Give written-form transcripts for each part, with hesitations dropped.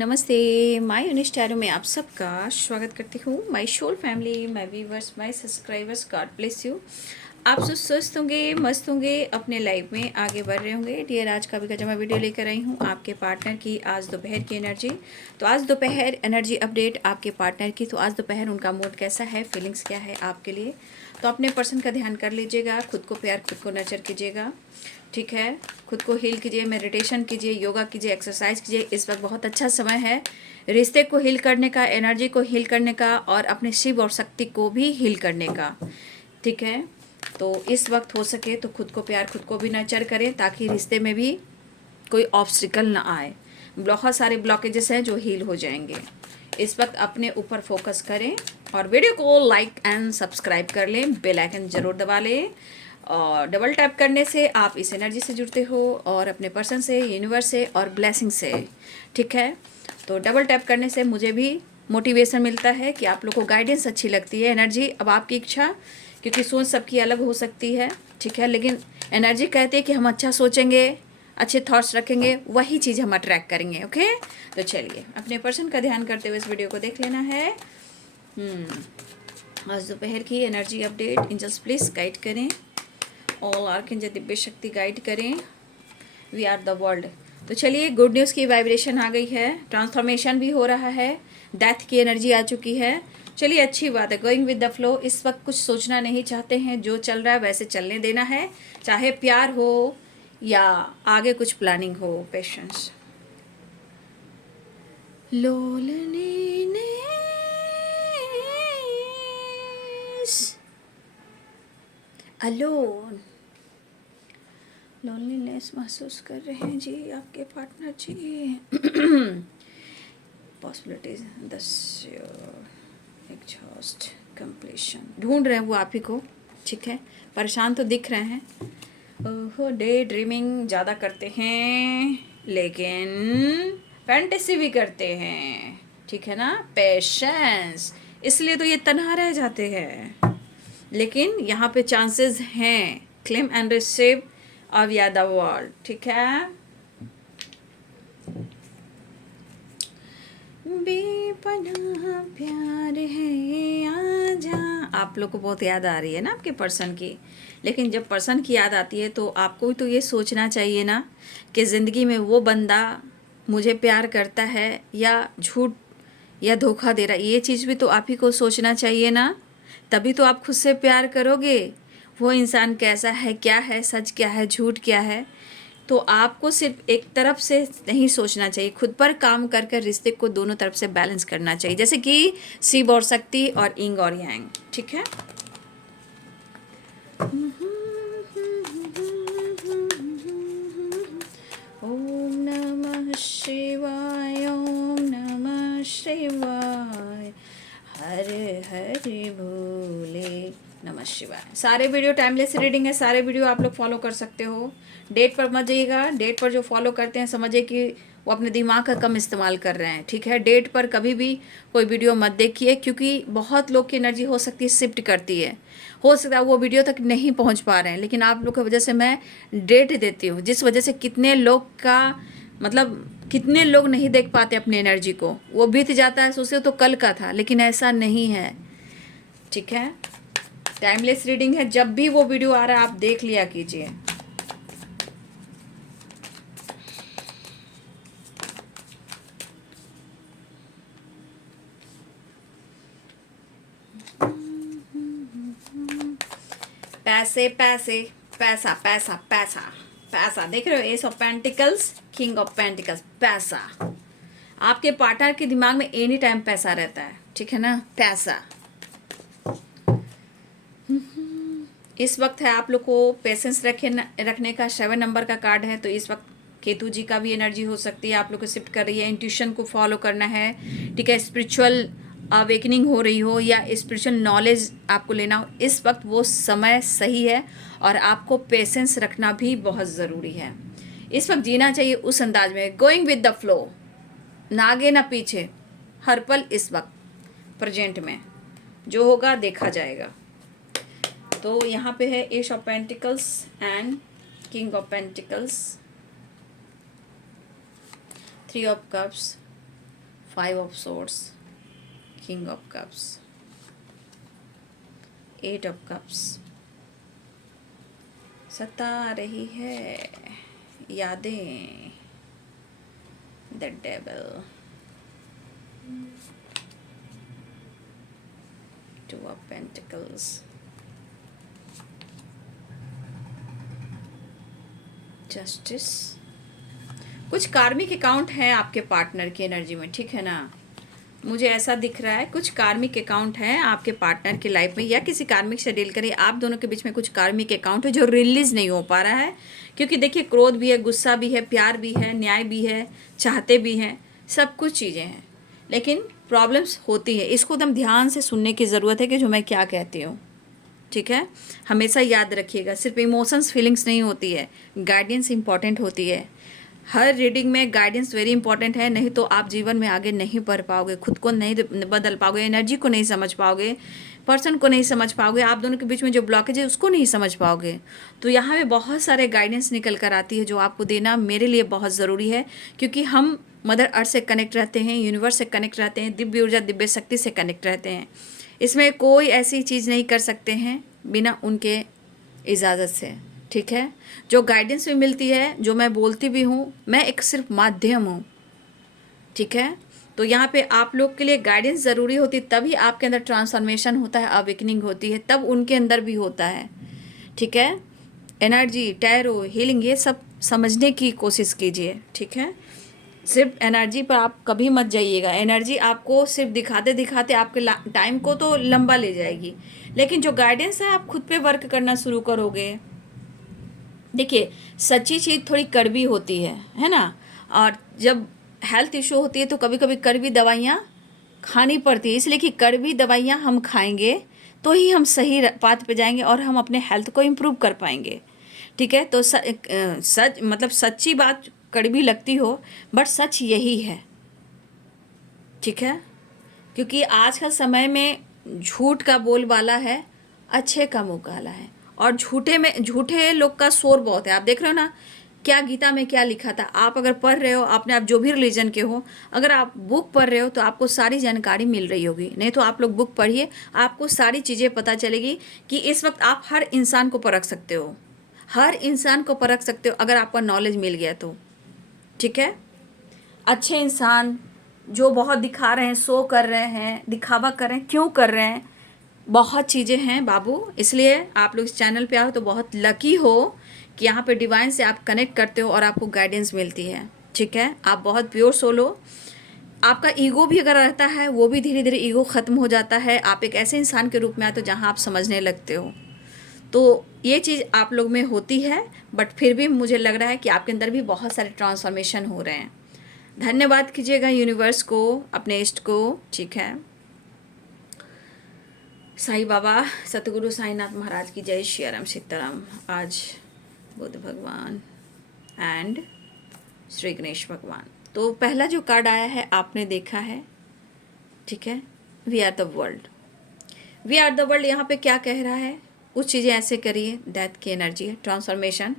नमस्ते। My यूनिश tarot में आप सबका स्वागत करती हूँ। My soul family, my viewers, my subscribers, God bless you. आप सब स्वस्थ होंगे, मस्त होंगे, अपने लाइफ में आगे बढ़ रहे होंगे। डियर, आज का भी गजमा वीडियो लेकर आई हूँ आपके पार्टनर की आज दोपहर की एनर्जी। तो आज दोपहर एनर्जी अपडेट आपके पार्टनर की। तो आज दोपहर उनका मूड कैसा है, फीलिंग्स क्या है आपके लिए। तो अपने पर्सन का ध्यान कर लीजिएगा, खुद को प्यार, खुद को नर्चर कीजिएगा, ठीक है। खुद को हील कीजिए, मेडिटेशन कीजिए, योगा कीजिए, एक्सरसाइज कीजिए। इस वक्त बहुत अच्छा समय है रिश्ते को हील करने का, एनर्जी को हील करने का और अपने शिव और शक्ति को भी हील करने का, ठीक है। तो इस वक्त हो सके तो खुद को प्यार, खुद को भी नर्चर करें ताकि रिश्ते में भी कोई ऑब्स्टिकल ना आए। बहुत सारे ब्लॉकेजेस हैं जो हील हो जाएंगे। इस वक्त अपने ऊपर फोकस करें और वीडियो को लाइक एंड सब्सक्राइब कर लें, बेल आइकन ज़रूर दबा लें। और डबल टैप करने से आप इस एनर्जी से जुड़ते हो और अपने पर्सन से, यूनिवर्स से और ब्लेसिंग से, ठीक है। तो डबल टैप करने से मुझे भी मोटिवेशन मिलता है कि आप लोग को गाइडेंस अच्छी लगती है। एनर्जी अब आपकी इच्छा, क्योंकि सोच सबकी अलग हो सकती है, ठीक है, लेकिन एनर्जी कहते हैं कि हम अच्छा सोचेंगे, अच्छे थॉट्स रखेंगे, वही चीज़ हम अट्रैक्ट करेंगे। ओके, तो चलिए अपने पर्सन का ध्यान करते हुए इस वीडियो को देख लेना है। आज दोपहर की energy update, angels please guide करें, ऑल आर्कएंजल दिव्य शक्ति गाइड करें। We are the world. तो चलिए, गुड न्यूज़ की वाइब्रेशन आ गई है, ट्रांसफॉर्मेशन भी हो रहा है, डेथ की एनर्जी आ चुकी है। चलिए, अच्छी बात है। Going with the flow. इस वक्त कुछ सोचना नहीं चाहते हैं, जो चल रहा है वैसे चलने देना है, चाहे प्यार हो या आगे कुछ प्लानिंग हो। पेशेंस। अलोन, लोनलीनेस महसूस कर रहे हैं जी आपके पार्टनर जी। पॉसिबिलिटीज, एग्जॉस्ट, कंप्लीशन ढूंढ रहे हैं वो आप ही को, ठीक है। परेशान तो दिख रहे हैं। ओहो, डे ड्रीमिंग ज़्यादा करते हैं, लेकिन फैंटेसी भी करते हैं, ठीक है ना। पेशेंस, इसलिए तो ये तन्हा रह जाते हैं, लेकिन यहाँ पे चांसेस हैं। क्लेम एंड रिसीव ऑफ या द वर्ल्ड, ठीक है। बेपनाह प्यार है आजा। आप लोग को बहुत याद आ रही है ना आपके पर्सन की, लेकिन जब पर्सन की याद आती है तो आपको भी तो ये सोचना चाहिए ना कि ज़िंदगी में वो बंदा मुझे प्यार करता है या झूठ या धोखा दे रहा है। ये चीज़ भी तो आप ही को सोचना चाहिए ना, तभी तो आप खुद से प्यार करोगे। वो इंसान कैसा है, क्या है, सच क्या है, झूठ क्या है। तो आपको सिर्फ एक तरफ से नहीं सोचना चाहिए, खुद पर काम कर कर रिश्ते को दोनों तरफ से बैलेंस करना चाहिए, जैसे कि शिव और शक्ति और इंग और यांग, ठीक है। ओम नमः शिवाय, ओम नमः शिवाय, हरे हरे भोले नमः शिवाय। सारे वीडियो टाइमलेस रीडिंग है, सारे वीडियो आप लोग फॉलो कर सकते हो। डेट पर मत जाइएगा, डेट पर जो फॉलो करते हैं समझिए कि वो अपने दिमाग का कम इस्तेमाल कर रहे हैं, ठीक है। डेट पर कभी भी कोई वीडियो मत देखिए, क्योंकि बहुत लोग की एनर्जी हो सकती है शिफ्ट करती है, हो सकता है वो वीडियो तक नहीं पहुंच पा रहे हैं, लेकिन आप लोग की वजह से मैं डेट देती हूँ, जिस वजह से कितने लोग का मतलब कितने लोग नहीं देख पाते अपनी एनर्जी को। वो बीत जाता है, सोचते तो कल का था, लेकिन ऐसा नहीं है, ठीक है। टाइमलेस रीडिंग है, जब भी वो वीडियो आ रहा है आप देख लिया कीजिए। पैसे पैसे, पैसा पैसा पैसा पैसा, देख रहे हो, S of pentacles, king of pentacles, पैसा। आपके पार्टनर के दिमाग में एनी टाइम पैसा रहता है, ठीक है ना, पैसा। इस वक्त है आप लोग को पेशेंस रखने का। 7 नंबर का कार्ड है, तो इस वक्त केतु जी का भी एनर्जी हो सकती है, आप लोग को शिफ्ट कर रही है। इंट्यूशन को फॉलो करना है, ठीक है। स्पिरिचुअल अवेकनिंग हो रही हो या स्पिरिचुअल नॉलेज आपको लेना हो, इस वक्त वो समय सही है और आपको पेशेंस रखना भी बहुत ज़रूरी है। इस वक्त जीना चाहिए उस अंदाज में, गोइंग विद द फ्लो, ना आगे ना पीछे, हर पल इस वक्त प्रेजेंट में, जो होगा देखा जाएगा। तो यहाँ पे है ace of pentacles and king of pentacles, 3 of cups, five of swords, king of cups, eight of cups. सता रही है यादें, the devil, two of pentacles, justice. कुछ कार्मिक अकाउंट है आपके पार्टनर की एनर्जी में, ठीक है ना, मुझे ऐसा दिख रहा है। कुछ कार्मिक अकाउंट है आपके पार्टनर की लाइफ में, या किसी कार्मिक से डील करिए। आप दोनों के बीच में कुछ कार्मिक अकाउंट है जो रिलीज नहीं हो पा रहा है, क्योंकि देखिए क्रोध भी है, गुस्सा भी है, प्यार भी है, न्याय भी है, चाहते भी हैं, सब कुछ चीज़ें हैं, लेकिन प्रॉब्लम्स होती है। इसको एकदम ध्यान से सुनने की ज़रूरत है कि जो मैं क्या कहती हूँ, ठीक है। हमेशा याद रखिएगा, सिर्फ इमोशंस फीलिंग्स नहीं होती है, गाइडेंस इंपॉर्टेंट होती है। हर रीडिंग में गाइडेंस वेरी इंपॉर्टेंट है, नहीं तो आप जीवन में आगे नहीं बढ़ पाओगे, खुद को नहीं बदल पाओगे, एनर्जी को नहीं समझ पाओगे, पर्सन को नहीं समझ पाओगे, आप दोनों के बीच में जो ब्लॉकेज है उसको नहीं समझ पाओगे। तो यहाँ पे बहुत सारे गाइडेंस निकल कर आती है जो आपको देना मेरे लिए बहुत ज़रूरी है, क्योंकि हम मदर अर्थ से कनेक्ट रहते हैं, यूनिवर्स से कनेक्ट रहते हैं, दिव्य ऊर्जा, दिव्य शक्ति से कनेक्ट रहते हैं। इसमें कोई ऐसी चीज़ नहीं कर सकते हैं बिना उनके इजाज़त से, ठीक है। जो गाइडेंस भी मिलती है, जो मैं बोलती भी हूँ, मैं एक सिर्फ माध्यम हूँ, ठीक है। तो यहाँ पे आप लोग के लिए गाइडेंस ज़रूरी होती है, तभी आपके अंदर ट्रांसफॉर्मेशन होता है, अवेकनिंग होती है, तब उनके अंदर भी होता है, ठीक है। एनर्जी, टैरो, हीलिंग, ये सब समझने की कोशिश कीजिए, ठीक है। सिर्फ एनर्जी पर आप कभी मत जाइएगा। एनर्जी आपको सिर्फ दिखाते दिखाते आपके टाइम को तो लंबा ले जाएगी, लेकिन जो गाइडेंस है आप खुद पे वर्क करना शुरू करोगे। देखिए सच्ची चीज़ थोड़ी कड़वी होती है ना, और जब हेल्थ इशू होती है तो कभी कभी कड़वी दवाइयाँ खानी पड़ती है, इसलिए कि कड़वी दवाइयाँ हम खाएंगे तो ही हम सही पाथ पे जाएंगे और हम अपने हेल्थ को इम्प्रूव कर पाएंगे, ठीक है। तो सच मतलब सच्ची बात कड़वी लगती हो, बट सच यही है, ठीक है। क्योंकि आज का समय में झूठ का बोलबाला है, अच्छे का मुकाला है, और झूठे लोग का शोर बहुत है। आप देख रहे हो ना, क्या गीता में क्या लिखा था। आप अगर पढ़ रहे हो, आपने आप जो भी रिलीजन के हो, अगर आप बुक पढ़ रहे हो तो आपको सारी जानकारी मिल रही होगी, नहीं तो आप लोग बुक पढ़िए, आपको सारी चीज़ें पता चलेगी कि इस वक्त आप हर इंसान को परख सकते हो, हर इंसान को परख सकते हो अगर आपका नॉलेज मिल गया तो, ठीक है। अच्छे इंसान जो बहुत दिखा रहे हैं, शो कर रहे हैं, दिखावा कर रहे हैं, क्यों कर रहे हैं, बहुत चीज़ें हैं बाबू। इसलिए आप लोग इस चैनल पे आओ तो बहुत लकी हो कि यहाँ पे डिवाइन से आप कनेक्ट करते हो और आपको गाइडेंस मिलती है, ठीक है। आप बहुत प्योर सोल हो। आपका ईगो भी अगर रहता है, वो भी धीरे धीरे ईगो ख़त्म हो जाता है। आप एक ऐसे इंसान के रूप में आते हो जहाँ आप समझने लगते हो। तो ये चीज़ आप लोग में होती है, बट फिर भी मुझे लग रहा है कि आपके अंदर भी बहुत सारे ट्रांसफॉर्मेशन हो रहे हैं। धन्यवाद कीजिएगा यूनिवर्स को, अपने इष्ट को, ठीक है। साईं बाबा, सतगुरु साईनाथ महाराज की जय, श्री राम सीताराम। आज बुद्ध भगवान एंड श्री गणेश भगवान। तो पहला जो कार्ड आया है आपने देखा है, ठीक है। We are the world, we are the world. यहाँ पे क्या कह रहा है, कुछ चीज़ें ऐसे करिए, डेथ की एनर्जी है, ट्रांसफॉर्मेशन।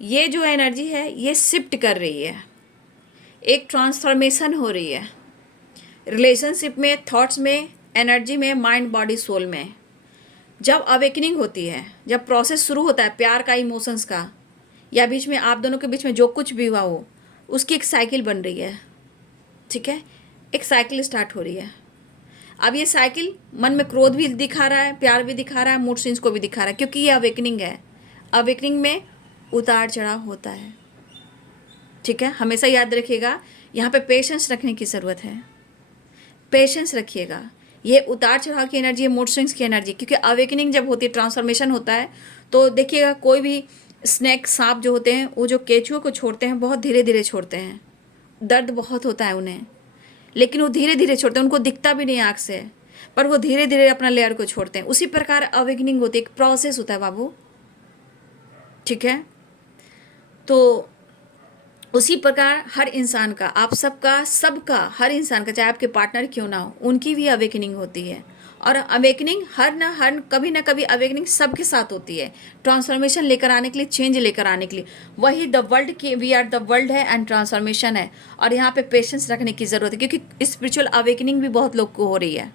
ये जो एनर्जी है ये शिफ्ट कर रही है, एक ट्रांसफॉर्मेशन हो रही है रिलेशनशिप में, थॉट्स में, एनर्जी में, माइंड, बॉडी, सोल में। जब अवेकनिंग होती है, जब प्रोसेस शुरू होता है प्यार का, इमोशंस का, या बीच में आप दोनों के बीच में जो कुछ भी हुआ हो, उसकी एक साइकिल बन रही है, ठीक है। एक साइकिल स्टार्ट हो रही है। अब ये साइकिल मन में क्रोध भी दिखा रहा है, प्यार भी दिखा रहा है, मूड स्विंग्स को भी दिखा रहा है, क्योंकि ये अवेकनिंग है। अवेकनिंग में उतार चढ़ाव होता है, ठीक है। हमेशा याद रखिएगा, यहाँ पे पेशेंस रखने की ज़रूरत है, पेशेंस रखिएगा। ये उतार चढ़ाव की एनर्जी है, मूड स्विंग्स की एनर्जी, क्योंकि अवेकनिंग जब होती है, ट्रांसफॉर्मेशन होता है, तो देखिएगा कोई भी स्नैक, सांप जो होते हैं, वो जो केचुए को छोड़ते हैं बहुत धीरे धीरे छोड़ते हैं, दर्द बहुत होता है उन्हें, लेकिन वो धीरे धीरे छोड़ते हैं, उनको दिखता भी नहीं आँख से, पर वो धीरे धीरे अपना लेयर को छोड़ते हैं। उसी प्रकार अवेकनिंग होती है, एक प्रोसेस होता है बाबू, ठीक है। तो उसी प्रकार हर इंसान का, आप सबका, सबका, हर इंसान का, चाहे आपके पार्टनर क्यों ना हो, उनकी भी अवेकनिंग होती है। और अवेकनिंग हर कभी ना कभी अवेकनिंग सबके साथ होती है, ट्रांसफॉर्मेशन लेकर आने के लिए, चेंज लेकर आने के लिए। वही द वर्ल्ड की वी आर द वर्ल्ड है एंड ट्रांसफॉर्मेशन है। और यहाँ पे पेशेंस रखने की ज़रूरत है, क्योंकि स्पिरिचुअल अवेकनिंग भी बहुत लोग को हो रही है।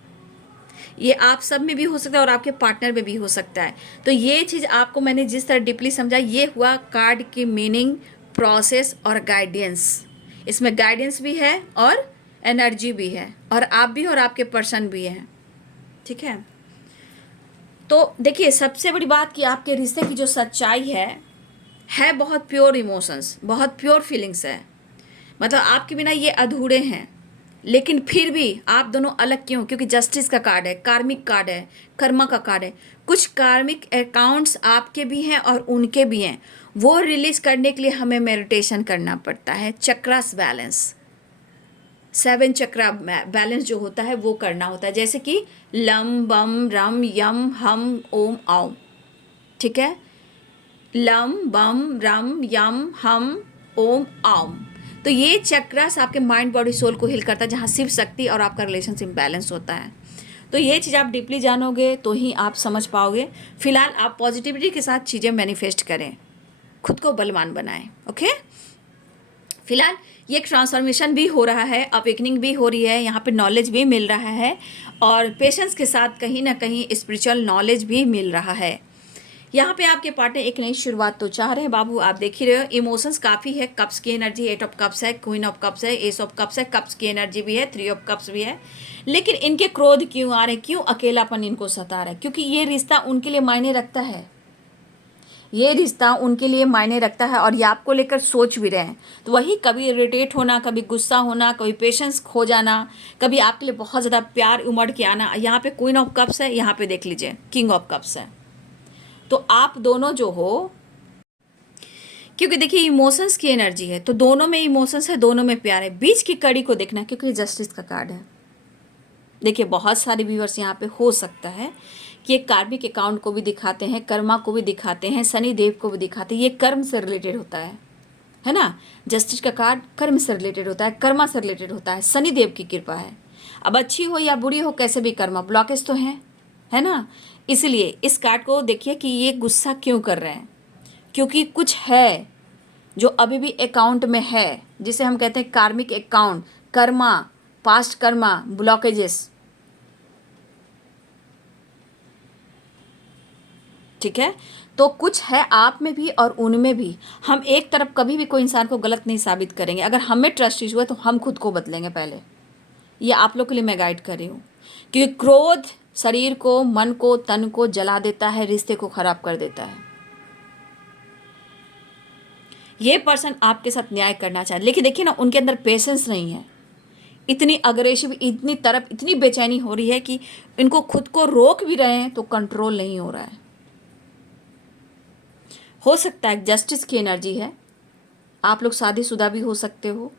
ये आप सब में भी हो सकता है और आपके पार्टनर में भी हो सकता है। तो ये चीज़ आपको मैंने जिस तरह डीपली समझा, ये हुआ कार्ड की मीनिंग, प्रोसेस और गाइडेंस। इसमें गाइडेंस भी है और एनर्जी भी है, और आप भी और आपके पर्सन भी हैं, ठीक है। तो देखिए, सबसे बड़ी बात कि आपके रिश्ते की जो सच्चाई है बहुत प्योर इमोशंस, बहुत प्योर फीलिंग्स है। मतलब आपके बिना ये अधूरे हैं, लेकिन फिर भी आप दोनों अलग क्यों? क्योंकि जस्टिस का कार्ड है, कार्मिक कार्ड है, कर्मा का कार्ड है। कुछ कार्मिक अकाउंट्स आपके भी हैं और उनके भी हैं। वो रिलीज करने के लिए हमें मेडिटेशन करना पड़ता है, चक्रास बैलेंस, 7 चक्रा बैलेंस जो होता है वो करना होता है। जैसे कि लम बम रम यम हम ओम आओम, ठीक है। लम बम रम यम हम ओम आओम। तो ये चक्रास आपके माइंड बॉडी सोल को हिल करता है, जहाँ शिव शक्ति और आपका रिलेशनशिप बैलेंस होता है। तो ये चीज़ आप डीपली जानोगे तो ही आप समझ पाओगे। फिलहाल आप पॉजिटिविटी के साथ चीज़ें मैनिफेस्ट करें, खुद को बलवान बनाएं, ओके। फिलहाल ये ट्रांसफॉर्मेशन भी हो रहा है, अवेकनिंग भी हो रही है, यहाँ पे नॉलेज भी मिल रहा है, और पेशेंस के साथ कहीं ना कहीं स्पिरिचुअल नॉलेज भी मिल रहा है। यहाँ पे आपके पार्टनर एक नई शुरुआत तो चाह रहे हैं बाबू, आप देख ही रहे हो। इमोशंस काफ़ी है, कप्स की एनर्जी, 8 ऑफ कप्स है, क्वीन ऑफ कप्स है, एस ऑफ कप्स है, कप्स की एनर्जी भी है, 3 ऑफ कप्स भी है। लेकिन इनके क्रोध क्यों आ रहे हैं, क्यों अकेलापन इनको सता रहा है? क्योंकि ये रिश्ता उनके लिए मायने रखता है, ये रिश्ता उनके लिए मायने रखता है, और ये आपको लेकर सोच भी रहे हैं। तो वही कभी इरिटेट होना, कभी गुस्सा होना, कभी पेशेंस खो जाना, कभी आपके लिए बहुत ज़्यादा प्यार उमड़ के आना। यहाँ पे क्वीन ऑफ कप्स है, यहाँ पे देख लीजिए किंग ऑफ कप्स है। तो आप दोनों जो हो, क्योंकि देखिए इमोशंस की एनर्जी है, तो दोनों में इमोशंस है, दोनों में प्यार है। बीच की कड़ी को देखना, क्योंकि ये जस्टिस का कार्ड है। देखिए बहुत सारे व्यूअर्स यहाँ पे हो सकता है कि ये कार्मिक अकाउंट को भी दिखाते हैं, कर्मा को भी दिखाते हैं, शनि देव को भी दिखाते हैं। ये कर्म से रिलेटेड होता है ना। जस्टिस का कार्ड कर्म से रिलेटेड होता है, कर्मा से रिलेटेड होता है, शनि देव की कृपा है। अब अच्छी हो या बुरी हो, कैसे भी कर्मा ब्लॉकेज तो है ना। इसलिए इस कार्ड को देखिए कि ये गुस्सा क्यों कर रहे हैं, क्योंकि कुछ है जो अभी भी अकाउंट में है, जिसे हम कहते हैं कार्मिक account, Karma, past Karma, blockages, ठीक है। तो कुछ है आप में भी और उनमें भी। हम एक तरफ कभी भी कोई इंसान को गलत नहीं साबित करेंगे। अगर हमें ट्रस्ट इशू है तो हम खुद को बदलेंगे पहले। ये आप लोग के लिए मैं गाइड कर रही हूँ, क्योंकि क्रोध शरीर को, मन को, तन को जला देता है, रिश्ते को खराब कर देता है। ये पर्सन आपके साथ न्याय करना चाहे, लेकिन देखिए ना, उनके अंदर पेशेंस नहीं है। इतनी अग्रेसिव, इतनी तरफ, इतनी बेचैनी हो रही है कि इनको खुद को रोक भी रहे हैं तो कंट्रोल नहीं हो रहा है। हो सकता है जस्टिस की एनर्जी है, आप लोग शादीशुदा भी हो सकते हो,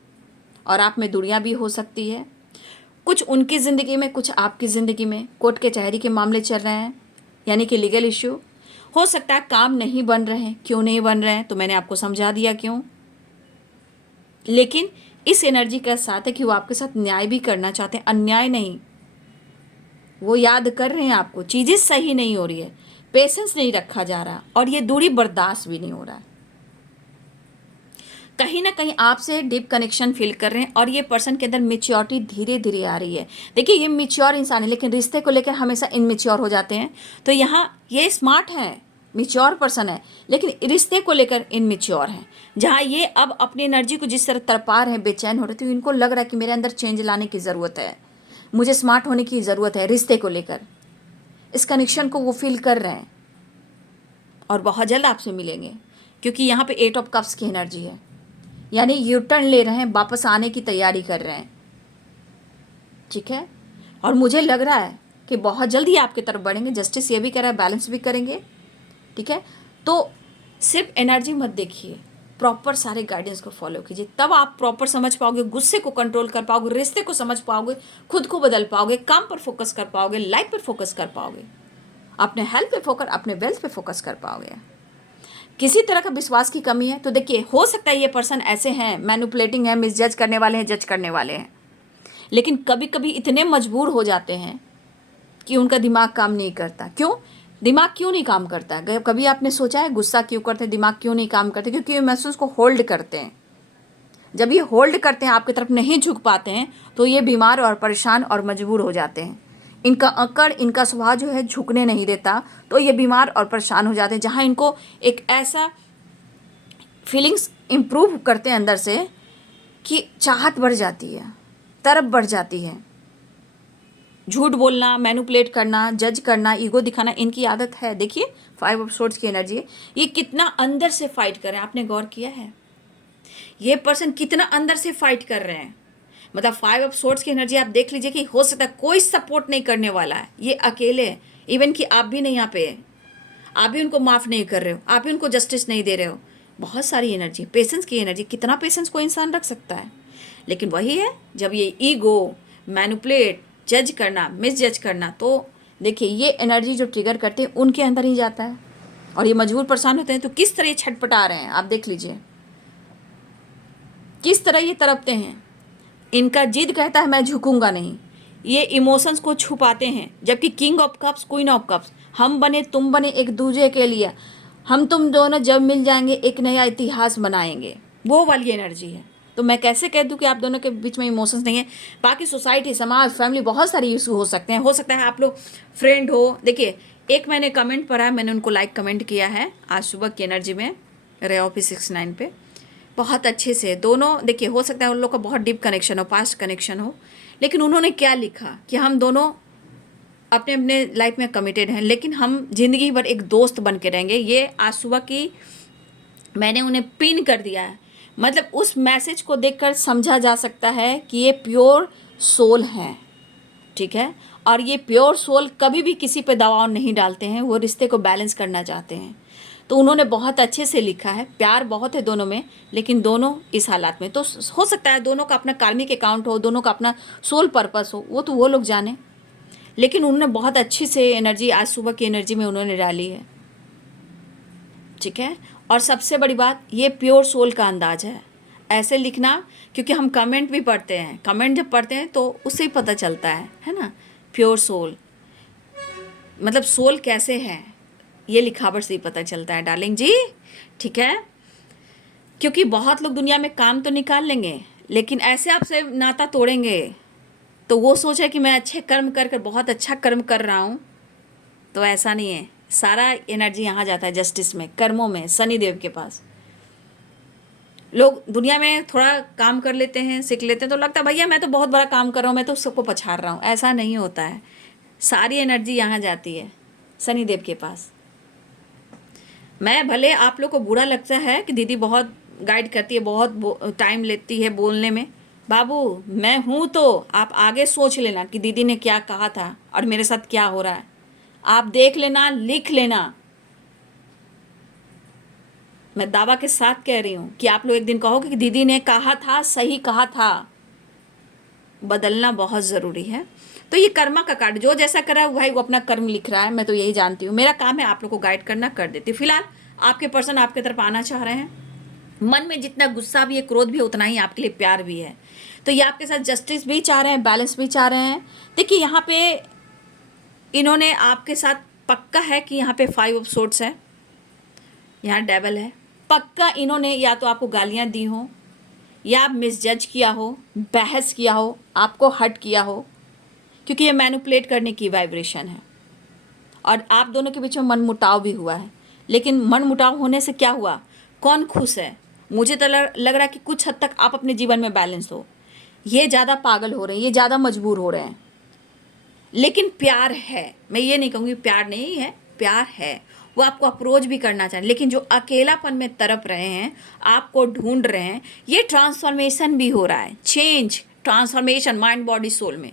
और आप में दूरियां भी हो सकती है। कुछ उनकी ज़िंदगी में, कुछ आपकी ज़िंदगी में कोर्ट कचहरी के मामले चल रहे हैं, यानी कि लीगल इश्यू। हो सकता है काम नहीं बन रहे हैं। क्यों नहीं बन रहे हैं तो मैंने आपको समझा दिया क्यों। लेकिन इस एनर्जी का साथ है कि वो आपके साथ न्याय भी करना चाहते हैं, अन्याय नहीं। वो याद कर रहे हैं आपको, चीज़ें सही नहीं हो रही है, पेशेंस नहीं रखा जा रहा, और ये दूरी बर्दाश्त भी नहीं हो रहा है। कहीं ना कहीं आपसे डीप कनेक्शन फील कर रहे हैं, और ये पर्सन के अंदर मेच्योरिटी धीरे धीरे आ रही है। देखिए ये मेच्योर इंसान है, लेकिन रिश्ते को लेकर हमेशा इनमेच्योर हो जाते हैं। तो यहाँ ये स्मार्ट है, मेच्योर पर्सन है, लेकिन रिश्ते को लेकर इनमेच्योर हैं। जहाँ ये अब अपनी एनर्जी को जिस तरह तड़पा रहे हैं, बेचैन हो रहे, तो इनको लग रहा है कि मेरे अंदर चेंज लाने की ज़रूरत है, मुझे स्मार्ट होने की ज़रूरत है रिश्ते को लेकर। इस कनेक्शन को वो फील कर रहे हैं, और बहुत जल्द आपसे मिलेंगे, क्योंकि यहाँ पे 8 ऑफ कप्स की एनर्जी है, यानी यू टर्न ले रहे हैं, वापस आने की तैयारी कर रहे हैं, ठीक है। और मुझे लग रहा है कि बहुत जल्दी आपकी तरफ बढ़ेंगे। जस्टिस ये भी कह रहा है, बैलेंस भी करेंगे, ठीक है। तो सिर्फ एनर्जी मत देखिए, प्रॉपर सारे गाइडेंस को फॉलो कीजिए, तब आप प्रॉपर समझ पाओगे, गुस्से को कंट्रोल कर पाओगे, रिश्ते को समझ पाओगे, खुद को बदल पाओगे, काम पर फोकस कर पाओगे, लाइफ पर फोकस कर पाओगे, अपने हेल्थ पे फोकस, अपने वेल्थ पे फोकस कर पाओगे। किसी तरह का विश्वास की कमी है तो देखिए, हो सकता है ये पर्सन ऐसे हैं, मैनिपुलेटिंग है, मिसजज करने वाले हैं, जज करने वाले हैं, लेकिन कभी कभी इतने मजबूर हो जाते हैं कि उनका दिमाग काम नहीं करता। क्यों दिमाग क्यों नहीं काम करता है? कभी आपने सोचा है गुस्सा क्यों करते हैं, दिमाग क्यों नहीं काम करते? क्योंकि इमोशंस को होल्ड करते हैं। जब ये होल्ड करते हैं, आपकी तरफ नहीं झुक पाते हैं, तो ये बीमार और परेशान और मजबूर हो जाते हैं। इनका अकड़, इनका स्वभाव जो है झुकने नहीं देता, तो ये बीमार और परेशान हो जाते हैं। जहाँ इनको एक ऐसा फीलिंग्स इम्प्रूव करते हैं अंदर से कि चाहत बढ़ जाती है, तरफ बढ़ जाती है। झूठ बोलना, मैनिपुलेट करना, जज करना, ईगो दिखाना इनकी आदत है। देखिए 5 ऑफ सोर्ड्स की एनर्जी है, ये कितना अंदर से फाइट कर रहे हैं, आपने गौर किया है? ये पर्सन कितना अंदर से फाइट कर रहे हैं। मतलब 5 ऑफ सोर्ड्स की एनर्जी आप देख लीजिए कि हो सकता है कोई सपोर्ट नहीं करने वाला है, ये अकेले है। इवन कि आप भी नहीं यहाँ पे है, आप भी उनको माफ़ नहीं कर रहे हो, आप भी उनको जस्टिस नहीं दे रहे हो। बहुत सारी एनर्जी, पेशेंस की एनर्जी। कितना पेशेंस कोई इंसान रख सकता है? लेकिन वही है, जब ये ईगो, मैनिपुलेट, जज करना, मिस जज करना, तो देखिए ये एनर्जी जो ट्रिगर करते हैं उनके अंदर ही जाता है और ये मजबूर परेशान होते हैं। तो किस तरह ये छटपटा रहे हैं आप देख लीजिए, किस तरह ये तड़पते हैं। इनका जिद कहता है मैं झुकूंगा नहीं। ये इमोशंस को छुपाते हैं, जबकि king of cups, queen of cups, हम बने तुम बने एक दूसरे के लिए, हम तुम दोनों जब मिल जाएंगे एक नया इतिहास बनाएंगे, वो वाली एनर्जी है। तो मैं कैसे कह दूं कि आप दोनों के बीच में इमोशंस नहीं है? बाकी सोसाइटी, समाज, फैमिली, बहुत सारे इशू हो सकते हैं। हो सकता है आप लोग फ्रेंड हो। देखिए एक मैंने कमेंट पढ़ा है, मैंने उनको लाइक कमेंट किया है आज सुबह की एनर्जी में, रे ऑफिस 69 पे, बहुत अच्छे से दोनों। देखिए हो सकता है उन लोग का बहुत डीप कनेक्शन हो, पास्ट कनेक्शन हो, लेकिन उन्होंने क्या लिखा कि हम दोनों अपने अपने लाइफ में कमिटेड हैं, लेकिन हम जिंदगी भर एक दोस्त बन के रहेंगे। ये आज सुबह की मैंने उन्हें पिन कर दिया है। मतलब उस मैसेज को देखकर समझा जा सकता है कि ये प्योर सोल हैं, ठीक है। और ये प्योर सोल कभी भी किसी पे दबाव नहीं डालते हैं, वो रिश्ते को बैलेंस करना चाहते हैं। तो उन्होंने बहुत अच्छे से लिखा है, प्यार बहुत है दोनों में, लेकिन दोनों इस हालात में। तो हो सकता है दोनों का अपना कार्मिक अकाउंट हो, दोनों का अपना सोल पर्पस हो, वो तो वो लोग जाने, लेकिन उन्होंने बहुत अच्छी से एनर्जी आज सुबह की एनर्जी में उन्होंने डाली है, ठीक है। और सबसे बड़ी बात, ये प्योर सोल का अंदाज है ऐसे लिखना, क्योंकि हम कमेंट भी पढ़ते हैं, कमेंट जब पढ़ते हैं तो उससे ही पता चलता है ना। प्योर सोल मतलब सोल कैसे है, ये लिखावट से ही पता चलता है डार्लिंग जी, ठीक है। क्योंकि बहुत लोग दुनिया में काम तो निकाल लेंगे, लेकिन ऐसे आपसे नाता तोड़ेंगे तो वो सोचे कि मैं अच्छे कर्म कर कर बहुत अच्छा कर्म कर रहा हूँ, तो ऐसा नहीं है। सारा एनर्जी यहाँ जाता है जस्टिस में, कर्मों में, शनि देव के पास। लोग दुनिया में थोड़ा काम कर लेते हैं, सीख लेते हैं, तो लगता है भैया मैं तो बहुत बड़ा काम कर रहा हूँ, मैं तो सबको पछाड़ रहा हूँ। ऐसा नहीं होता है, सारी एनर्जी यहाँ जाती है शनि देव के पास। मैं भले आप लोग को बुरा लगता है कि दीदी बहुत गाइड करती है, बहुत टाइम लेती है बोलने में, बाबू मैं हूँ, तो आप आगे सोच लेना कि दीदी ने क्या कहा था और मेरे साथ क्या हो रहा है। आप देख लेना, लिख लेना। मैं दावा के साथ कह रही हूँ कि आप लोग एक दिन कहोगे कि दीदी ने कहा था, सही कहा था। बदलना बहुत ज़रूरी है। तो ये कर्मा का कार्ड, जो जैसा कर रहा है भाई वो अपना कर्म लिख रहा है, मैं तो यही जानती हूँ। मेरा काम है आप लोग को गाइड करना, कर देती हूँ। फिलहाल आपके पर्सन आपके तरफ आना चाह रहे हैं, मन में जितना गुस्सा भी है, क्रोध भी, उतना ही आपके लिए प्यार भी है। तो ये आपके साथ जस्टिस भी चाह रहे हैं, बैलेंस भी चाह रहे हैं। देखिए यहाँ पे इन्होंने आपके साथ पक्का है कि यहाँ पे 5 ऑफ सोर्ड्स है, यहाँ डेविल है। पक्का इन्होंने या तो आपको गालियाँ दी हो, या मिसजज किया हो, बहस किया हो, आपको हर्ट किया हो, क्योंकि ये मैनिपुलेट करने की वाइब्रेशन है। और आप दोनों के बीच में मनमुटाव भी हुआ है, लेकिन मनमुटाव होने से क्या हुआ, कौन खुश है? मुझे तो लग रहा है कि कुछ हद तक आप अपने जीवन में बैलेंस हो। ये ज़्यादा पागल हो रहे हैं, ये ज़्यादा मजबूर हो रहे हैं, लेकिन प्यार है। मैं ये नहीं कहूँगी प्यार नहीं है, प्यार है। वो आपको अप्रोच भी करना चाहिए, लेकिन जो अकेलापन में तड़प रहे हैं, आपको ढूंढ रहे हैं, ये ट्रांसफॉर्मेशन भी हो रहा है, change, transformation mind body soul में,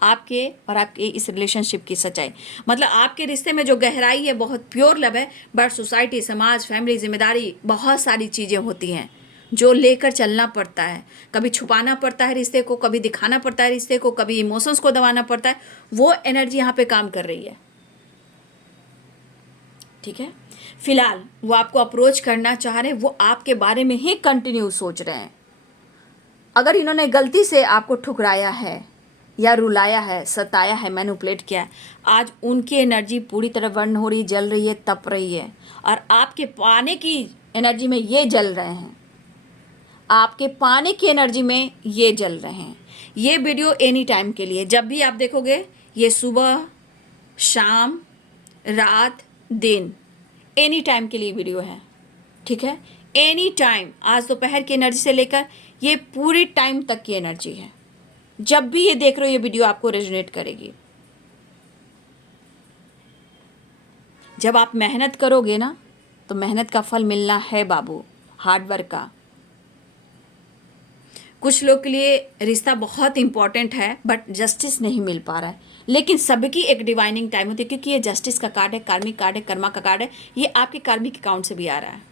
आपके और आपके इस रिलेशनशिप की सच्चाई। मतलब आपके रिश्ते में जो गहराई है, बहुत प्योर लव है, बट सोसाइटी, समाज, फैमिली, जिम्मेदारी, बहुत सारी चीज़ें होती हैं जो लेकर चलना पड़ता है। कभी छुपाना पड़ता है रिश्ते को, कभी दिखाना पड़ता है रिश्ते को, कभी इमोशंस को दबाना पड़ता है। वो एनर्जी यहाँ पे काम कर रही है, ठीक है। फिलहाल वो आपको अप्रोच करना चाह रहे हैं, वो आपके बारे में ही कंटिन्यू सोच रहे हैं। अगर इन्होंने गलती से आपको ठुकराया है या रुलाया है, सताया है, मैनिपुलेट किया है, आज उनकी एनर्जी पूरी तरह बर्न हो रही, जल रही है, तप रही है, और आपके पाने की एनर्जी में ये जल रहे हैं, आपके पाने की एनर्जी में ये जल रहे हैं। ये वीडियो एनी टाइम के लिए, जब भी आप देखोगे, ये सुबह, शाम, रात, दिन, एनी टाइम के लिए वीडियो है, ठीक है। एनी टाइम, आज दोपहर की एनर्जी से लेकर ये पूरी टाइम तक की एनर्जी है। जब भी ये देख रहे हो, ये वीडियो आपको रेजोनेट करेगी। जब आप मेहनत करोगे ना, तो मेहनत का फल मिलना है बाबू, हार्डवर्क का। कुछ लोग के लिए रिश्ता बहुत इंपॉर्टेंट है, बट जस्टिस नहीं मिल पा रहा है, लेकिन सबकी एक डिवाइनिंग टाइम होती है, क्योंकि ये जस्टिस का कार्ड है, कार्मिक कार्ड है, कर्मा का कार्ड है, ये आपके कार्मिक अकाउंट से भी आ रहा है।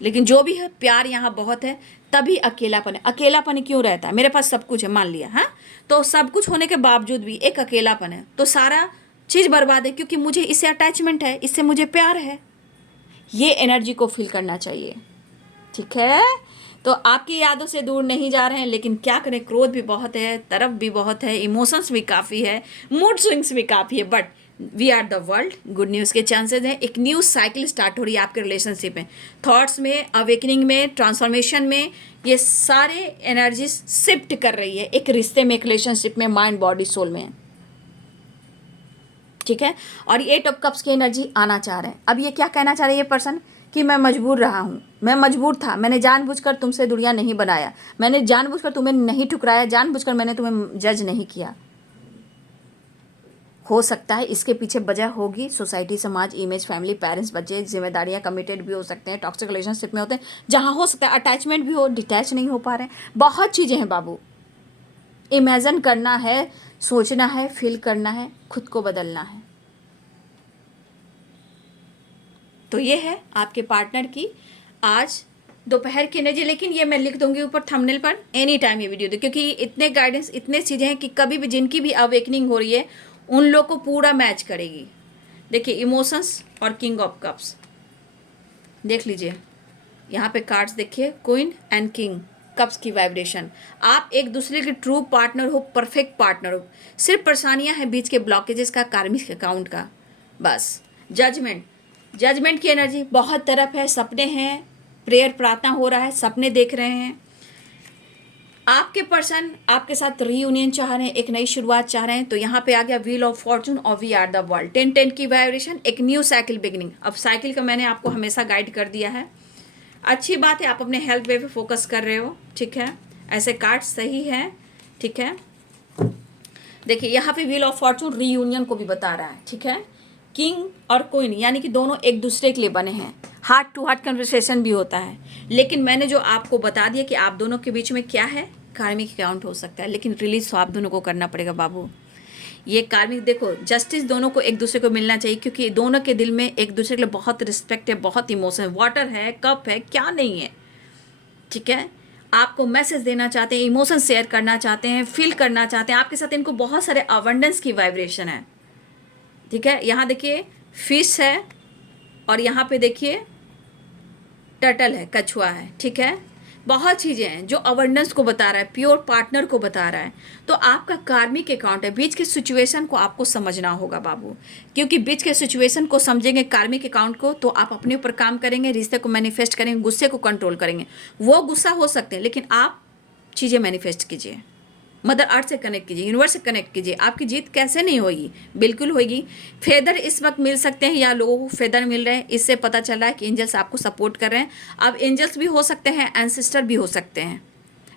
लेकिन जो भी है, प्यार यहाँ बहुत है, तभी अकेलापन है। अकेलापन क्यों रहता है? मेरे पास सब कुछ है, मान लिया, हाँ, तो सब कुछ होने के बावजूद भी एक अकेलापन है, तो सारा चीज़ बर्बाद है, क्योंकि मुझे इससे अटैचमेंट है, इससे मुझे प्यार है। ये एनर्जी को फील करना चाहिए, ठीक है। तो आपकी यादों से दूर नहीं जा रहे हैं, लेकिन क्या करें, क्रोध भी बहुत है, तरफ भी बहुत है, इमोशंस भी काफ़ी है, मूड स्विंग्स भी काफ़ी है, but we are the world. Good news के चांसेस हैं, एक न्यू साइकिल स्टार्ट हो रही है आपके रिलेशनशिप में, थॉट्स में, अवेकनिंग में, ट्रांसफॉर्मेशन में। ये सारे एनर्जीज शिफ्ट कर रही है एक रिश्ते में, एक रिलेशनशिप में, माइंड, बॉडी, सोल में, ठीक है। और 8 ऑफ कप्स की एनर्जी आना चाह रहे हैं। अब ये क्या कहना चाह रहे हैं ये पर्सन, कि मैं मजबूर रहा हूँ, मैं मजबूर था, मैंने जानबूझकर तुमसे दूरियां नहीं बनाया, मैंने जानबूझकर तुम्हें नहीं ठुकराया, जानबूझकर मैंने तुम्हें जज नहीं किया। हो सकता है इसके पीछे वजह होगी सोसाइटी, समाज, इमेज, फैमिली, पेरेंट्स, बच्चे, जिम्मेदारियां, कमिटेड भी हो सकते हैं, टॉक्सिक रिलेशनशिप में होते हैं, जहाँ हो सकता है अटैचमेंट भी हो, डिटैच नहीं हो पा रहे हैं, बहुत चीज़ें हैं बाबू। इमेजिन करना है, सोचना है, फील करना है, खुद को बदलना है। तो ये है आपके पार्टनर की आज दोपहर की एनर्जी। लेकिन ये मैं लिख दूंगी ऊपर थंबनेल पर, एनी टाइम ये वीडियो दे, क्योंकि इतने गाइडेंस, इतने चीज़ें हैं कि कभी भी जिनकी भी अवेकनिंग हो रही है उन लोग को पूरा मैच करेगी। देखिए, इमोशंस और किंग ऑफ कप्स देख लीजिए, यहाँ पे कार्ड्स देखिए, क्वीन एंड किंग कप्स की वाइब्रेशन। आप एक दूसरे के ट्रू पार्टनर हो, परफेक्ट पार्टनर हो, सिर्फ परेशानियां हैं बीच के ब्लॉकेजेस का, कार्मिक अकाउंट का, बस। जजमेंट, जजमेंट की एनर्जी बहुत तरफ है, सपने हैं, प्रेयर, प्रार्थना हो रहा है, सपने देख रहे हैं। आपके पर्सन आपके साथ रीयूनियन चाह रहे हैं, एक नई शुरुआत चाह रहे हैं। तो यहाँ पे आ गया व्हील ऑफ फॉर्चून और वी आर द वर्ल्ड, 10-10 की वाइब्रेशन, एक न्यू साइकिल बिगिनिंग। अब साइकिल का मैंने आपको हमेशा गाइड कर दिया है, अच्छी बात है, आप अपने हेल्थ वे पे फोकस कर रहे हो, ठीक है, ऐसे कार्ड सही है, ठीक है। देखिए, यहाँ पे व्हील ऑफ फॉर्चून रीयूनियन को भी बता रहा है, ठीक है। किंग और क्वीन यानी कि दोनों एक दूसरे के लिए बने हैं, हार्ट टू हार्ट कन्वर्सेशन भी होता है। लेकिन मैंने जो आपको बता दिया कि आप दोनों के बीच में क्या है, कार्मिक अकाउंट हो सकता है, लेकिन रिलीज तो आप दोनों को करना पड़ेगा बाबू। ये कार्मिक, देखो, जस्टिस दोनों को एक दूसरे को मिलना चाहिए, क्योंकि दोनों के दिल में एक दूसरे के लिए बहुत रिस्पेक्ट है, बहुत इमोशन है, वाटर है, कप है, क्या नहीं है, ठीक है। आपको मैसेज देना चाहते हैं, इमोशन शेयर करना चाहते हैं, फील करना चाहते हैं आपके साथ, इनको बहुत सारे अबंडेंस की वाइब्रेशन है, ठीक है। यहाँ देखिए फिश है, और यहाँ पे देखिए टर्टल है, कछुआ है, ठीक है। बहुत चीज़ें हैं जो अवेयरनेस को बता रहा है, प्योर पार्टनर को बता रहा है। तो आपका कार्मिक अकाउंट है, बीच के सिचुएशन को आपको समझना होगा बाबू, क्योंकि बीच के सिचुएशन को समझेंगे, कार्मिक अकाउंट को, तो आप अपने ऊपर काम करेंगे, रिश्ते को मैनिफेस्ट करेंगे, गुस्से को कंट्रोल करेंगे। वो गुस्सा हो सकते हैं, लेकिन आप चीज़ें मैनिफेस्ट कीजिए, मदर अर्थ से कनेक्ट कीजिए, यूनिवर्स से कनेक्ट कीजिए। आपकी जीत कैसे नहीं होगी, बिल्कुल होगी। फेदर इस वक्त मिल सकते हैं, या लोगों को फेदर मिल रहे हैं, इससे पता चल रहा है कि एंजल्स आपको सपोर्ट कर रहे हैं। अब एंजल्स भी हो सकते हैं, एंसेस्टर भी हो सकते हैं,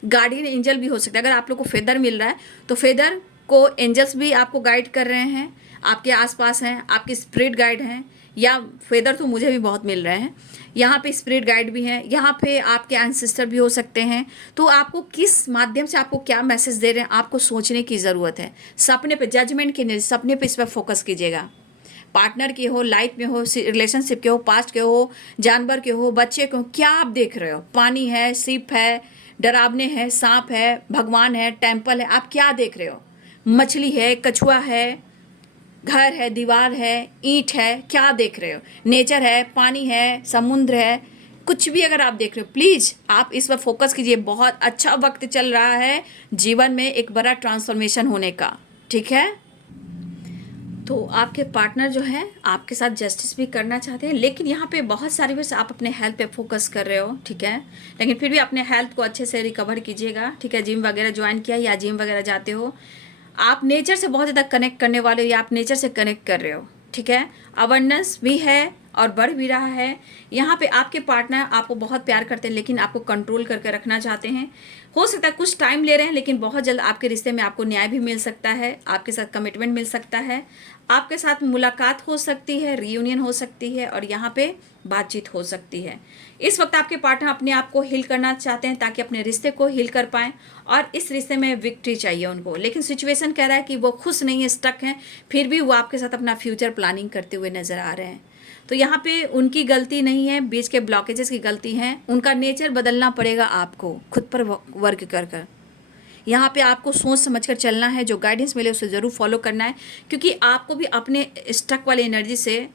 गार्डियन एंजल भी हो सकते हैं। अगर आप लोग को फेदर मिल रहा है, तो फेदर को एंजल्स भी आपको गाइड कर रहे हैं, आपके आसपास हैं, आपके स्पिरिट गाइड हैं, या फेदर तो मुझे भी बहुत मिल रहे हैं। यहाँ पे स्पिरिट गाइड भी हैं, यहाँ पे आपके एंसेस्टर भी हो सकते हैं। तो आपको किस माध्यम से आपको क्या मैसेज दे रहे हैं, आपको सोचने की ज़रूरत है। सपने पे, जजमेंट के नहीं, सपने पे इस पर फोकस कीजिएगा। पार्टनर के हो, लाइफ में हो, रिलेशनशिप के हो, पास्ट के हो, जानवर के हो, बच्चे के हो, क्या आप देख रहे हो? पानी है, शिप है, डरावने है, सांप है, भगवान है, टेम्पल है, आप क्या देख रहे हो? मछली है, कछुआ है, घर है, दीवार है, ईंट है, क्या देख रहे हो? नेचर है, पानी है, समुद्र है, कुछ भी अगर आप देख रहे हो, प्लीज़ आप इस पर फोकस कीजिए। बहुत अच्छा वक्त चल रहा है जीवन में एक बड़ा ट्रांसफॉर्मेशन होने का, ठीक है। तो आपके पार्टनर जो है आपके साथ जस्टिस भी करना चाहते हैं, लेकिन यहाँ पे बहुत सारी बार आप अपने हेल्थ पे फोकस कर रहे हो, ठीक है। लेकिन फिर भी अपने हेल्थ को अच्छे से रिकवर कीजिएगा, ठीक है। जिम वगैरह ज्वाइन किया या जिम वगैरह जाते हो, आप नेचर से बहुत ज़्यादा कनेक्ट करने वाले हो या आप नेचर से कनेक्ट कर रहे हो, ठीक है। अवेयरनेस भी है और बढ़ भी रहा है। यहाँ पे आपके पार्टनर आपको बहुत प्यार करते हैं, लेकिन आपको कंट्रोल करके रखना चाहते हैं। हो सकता है कुछ टाइम ले रहे हैं, लेकिन बहुत जल्द आपके रिश्ते में आपको न्याय भी मिल सकता है, आपके साथ कमिटमेंट मिल सकता है, आपके साथ मुलाकात हो सकती है, रियूनियन हो सकती है और यहाँ पे बातचीत हो सकती है। इस वक्त आपके पार्टनर अपने आप को हील करना चाहते हैं ताकि अपने रिश्ते को हील कर पाएं और इस रिश्ते में विक्ट्री चाहिए उनको। लेकिन सिचुएशन कह रहा है कि वो खुश नहीं है, स्टक हैं, फिर भी वो आपके साथ अपना फ्यूचर प्लानिंग करते हुए नजर आ रहे हैं। तो यहाँ पे उनकी गलती नहीं है, बीच के ब्लॉकेजेस की गलती है। उनका नेचर बदलना पड़ेगा आपको, खुद पर वर्क कर कर। यहाँ पे आपको सोच समझ कर चलना है, जो गाइडेंस मिले उसे ज़रूर फॉलो करना है, क्योंकि आपको भी अपने स्टक वाली एनर्जी से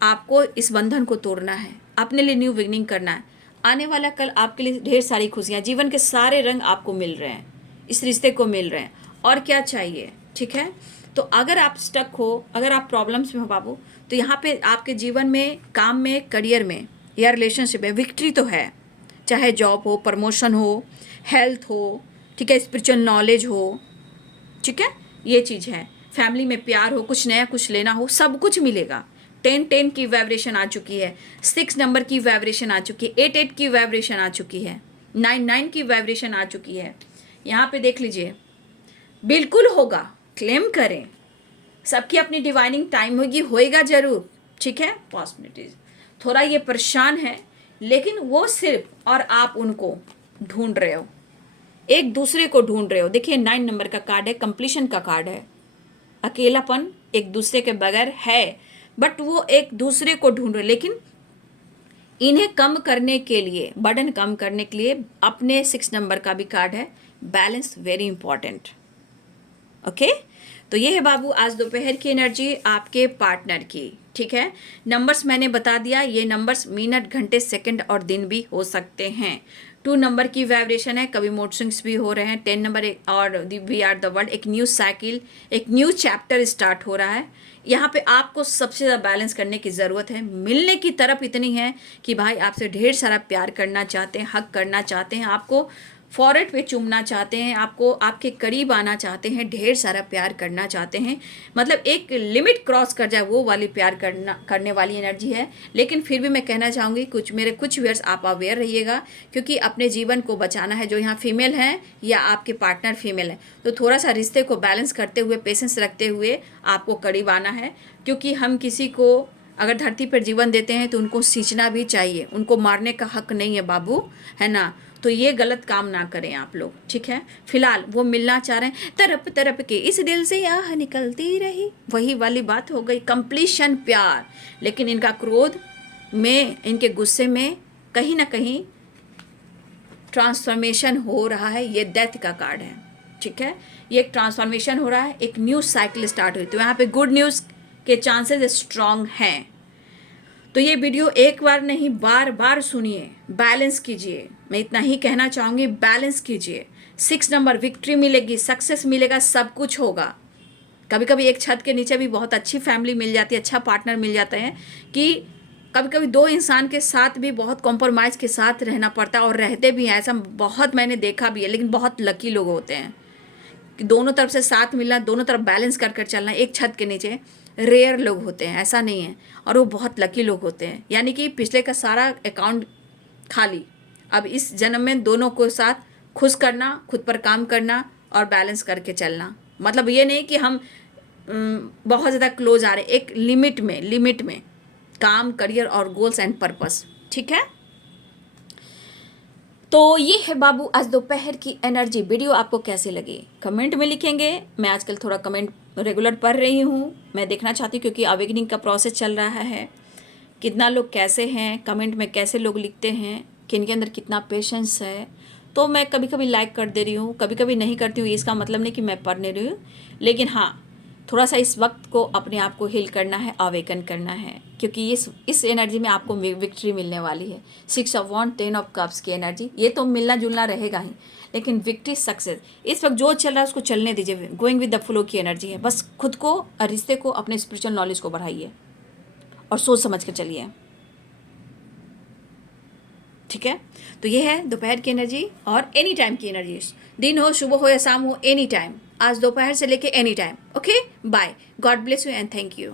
आपको इस बंधन को तोड़ना है, अपने लिए न्यू बिगनिंग करना है। आने वाला कल आपके लिए ढेर सारी खुशियाँ, जीवन के सारे रंग आपको मिल रहे हैं, इस रिश्ते को मिल रहे हैं, और क्या चाहिए, ठीक है। तो अगर आप स्टक हो, अगर आप प्रॉब्लम्स में हो बाबू, तो यहाँ पे आपके जीवन में, काम में, करियर में या रिलेशनशिप में विक्ट्री तो है, चाहे जॉब हो, प्रमोशन हो, हेल्थ हो, ठीक है, स्पिरिचुअल नॉलेज हो, ठीक है, ये चीज़ है। फैमिली में प्यार हो, कुछ नया कुछ लेना हो, सब कुछ मिलेगा। 10-10 की वाइब्रेशन आ चुकी है, 6 नंबर की वाइब्रेशन आ चुकी है, 8-8 की वाइब्रेशन आ चुकी है, 9-9 की वाइब्रेशन आ चुकी है। यहाँ पे देख लीजिए, बिल्कुल होगा, क्लेम करें। सबकी अपनी डिवाइनिंग टाइम होगी, होएगा जरूर, ठीक है। पॉसिबिलिटीज थोड़ा ये परेशान है, लेकिन वो सिर्फ और आप उनको ढूंढ रहे हो, एक दूसरे को ढूंढ रहे हो। देखिए 9 नंबर का कार्ड है, कंप्लीशन का कार्ड है। अकेलापन एक दूसरे के बगैर है, बट वो एक दूसरे को ढूंढ रहे, लेकिन इन्हें कम करने के लिए, बर्डन कम करने के लिए अपने 6 नंबर का भी कार्ड है, बैलेंस वेरी इंपॉर्टेंट। ओके, तो ये है बाबू आज दोपहर की एनर्जी आपके पार्टनर की, ठीक है। नंबर्स मैंने बता दिया, ये नंबर्स मिनट, घंटे, सेकंड और दिन भी हो सकते हैं। 2 नंबर की वाइब्रेशन है, कभी मूड स्विंग्स भी हो रहे हैं। 10 नंबर और वी आर द वर्ल्ड, एक न्यू साइकिल, एक न्यू चैप्टर स्टार्ट हो रहा है। यहाँ पे आपको सबसे ज़्यादा बैलेंस करने की ज़रूरत है। मिलने की तरफ इतनी है कि भाई आपसे ढेर सारा प्यार करना चाहते हैं, हक करना चाहते हैं, आपको फॉरहेड पे चूमना चाहते हैं, आपको आपके करीब आना चाहते हैं, ढेर सारा प्यार करना चाहते हैं। मतलब एक लिमिट क्रॉस कर जाए वो वाली प्यार करने वाली एनर्जी है। लेकिन फिर भी मैं कहना चाहूँगी, कुछ व्यूअर्स आप अवेयर रहिएगा, क्योंकि अपने जीवन को बचाना है। जो यहाँ फीमेल हैं या आपके पार्टनर फीमेल है, तो थोड़ा सा रिश्ते को बैलेंस करते हुए, पेशेंस रखते हुए आपको करीब आना है। क्योंकि हम किसी को अगर धरती पर जीवन देते हैं तो उनको सींचना भी चाहिए, उनको मारने का हक नहीं है बाबू, है ना। तो ये गलत काम ना करें आप लोग, ठीक है। फिलहाल वो मिलना चाह रहे हैं, तरप तरप के इस दिल से आह निकलती रही, वही वाली बात हो गई, कंप्लीशन प्यार। लेकिन इनका क्रोध में, इनके गुस्से में कहीं ना कहीं ट्रांसफॉर्मेशन हो रहा है। ये डेथ का कार्ड है, ठीक है। ये एक ट्रांसफॉर्मेशन हो रहा है, एक न्यू साइकिल स्टार्ट हुई। तो यहाँ पे गुड न्यूज़ के चांसेस स्ट्रांग हैं। तो ये वीडियो एक बार नहीं, बार बार सुनिए, बैलेंस कीजिए। मैं इतना ही कहना चाहूँगी, बैलेंस कीजिए। 6 नंबर, विक्ट्री मिलेगी, सक्सेस मिलेगा, सब कुछ होगा। कभी कभी एक छत के नीचे भी बहुत अच्छी फैमिली मिल जाती है, अच्छा पार्टनर मिल जाता है, कि कभी कभी 2 इंसान के साथ भी बहुत कॉम्प्रोमाइज़ के साथ रहना पड़ता है, और रहते भी हैं, ऐसा बहुत मैंने देखा भी है। लेकिन बहुत लकी लोग होते हैं कि दोनों तरफ से साथ मिलना, दोनों तरफ बैलेंस कर कर चलना। एक छत के नीचे रेयर लोग होते हैं, ऐसा नहीं है, और वो बहुत लकी लोग होते हैं। यानी कि पिछले का सारा अकाउंट खाली, अब इस जन्म में दोनों को साथ खुश करना, खुद पर काम करना और बैलेंस करके चलना। मतलब ये नहीं कि हम बहुत ज़्यादा क्लोज आ रहे, एक लिमिट में काम, करियर और गोल्स एंड पर्पस, ठीक है। तो ये है बाबू आज दोपहर की एनर्जी। वीडियो आपको कैसे लगी कमेंट में लिखेंगे। मैं आजकल थोड़ा कमेंट रेगुलर पढ़ रही हूँ, मैं देखना चाहती हूँ, क्योंकि अवेकनिंग का प्रोसेस चल रहा है। कितना लोग कैसे हैं, कमेंट में कैसे लोग लिखते हैं, किन के अंदर कितना पेशेंस है। तो मैं कभी कभी लाइक कर दे रही हूँ, कभी कभी नहीं करती हूँ। इसका मतलब नहीं कि मैं पढ़ नहीं रही हूँ, लेकिन हाँ, थोड़ा सा इस वक्त को अपने आप को हील करना है, अवेकन करना है, क्योंकि इस एनर्जी में आपको विक्ट्री मिलने वाली है। 6 ऑफ वॉन्ड, 10 ऑफ कप्स की एनर्जी, ये तो मिलना जुलना रहेगा ही, लेकिन विक्ट्री, सक्सेस, इस वक्त जो चल रहा है उसको चलने दीजिए। गोइंग विद द फ्लो की एनर्जी है। बस खुद को और रिश्ते को, अपने स्पिरिचुअल नॉलेज को बढ़ाइए और सोच समझ कर चलिए, ठीक है। तो ये है दोपहर की एनर्जी और एनी टाइम की एनर्जी। दिन हो, सुबह हो या शाम हो, एनी टाइम, आज दोपहर से लेके any time. Okay, bye, God bless you and thank you.